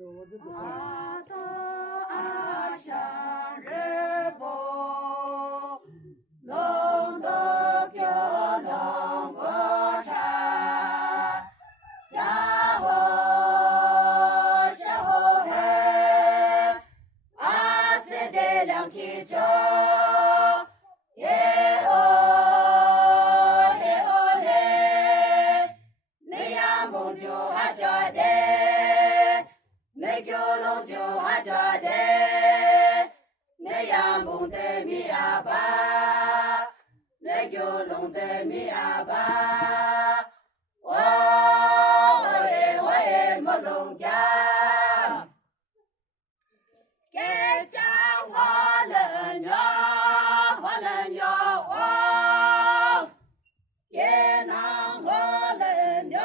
阿多阿向日波，龙的漂亮国产，下河嘿，阿塞的两体球，耶哦嘿，你呀梦就还觉得。那个龙就还觉得，那样梦的米阿爸，那个龙的米阿爸，我也没龙家，给讲话了鸟，哦，给那话了鸟。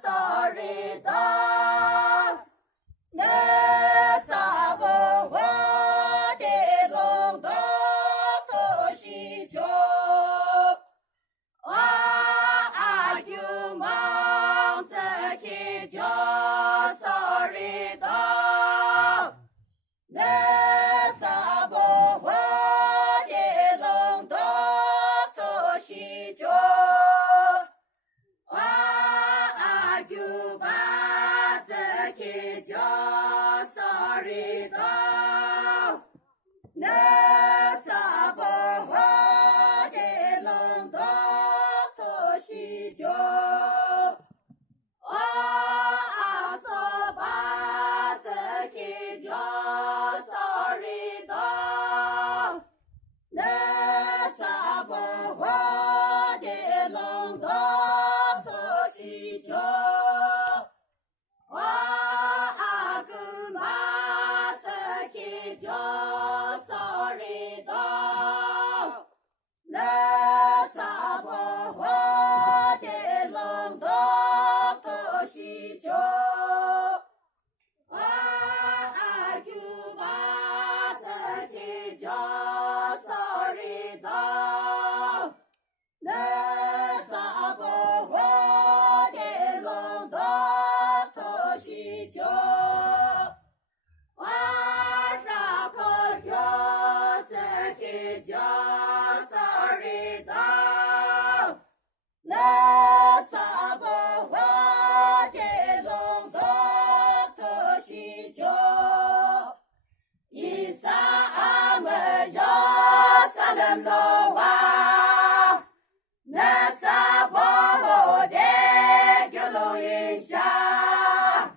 Sorry, da. 那啥不我的龙的头西球，啊就忙着去叫 Sorry 的，那啥不我的龙的头西球。就把这个叫 Sorry 的，那啥不我的龙的头西球，说把这个叫 Sorry 的，那啥不我的龙的头西球。叫 Sorry 的，那啥不我的龙的头西球，就把这个叫 Sorry 的，那啥不我的龙的头西球。叫 Sorry 的，那啥不我的龙的头西球，一撒阿们要撒人老哇，那啥不我的个龙一下。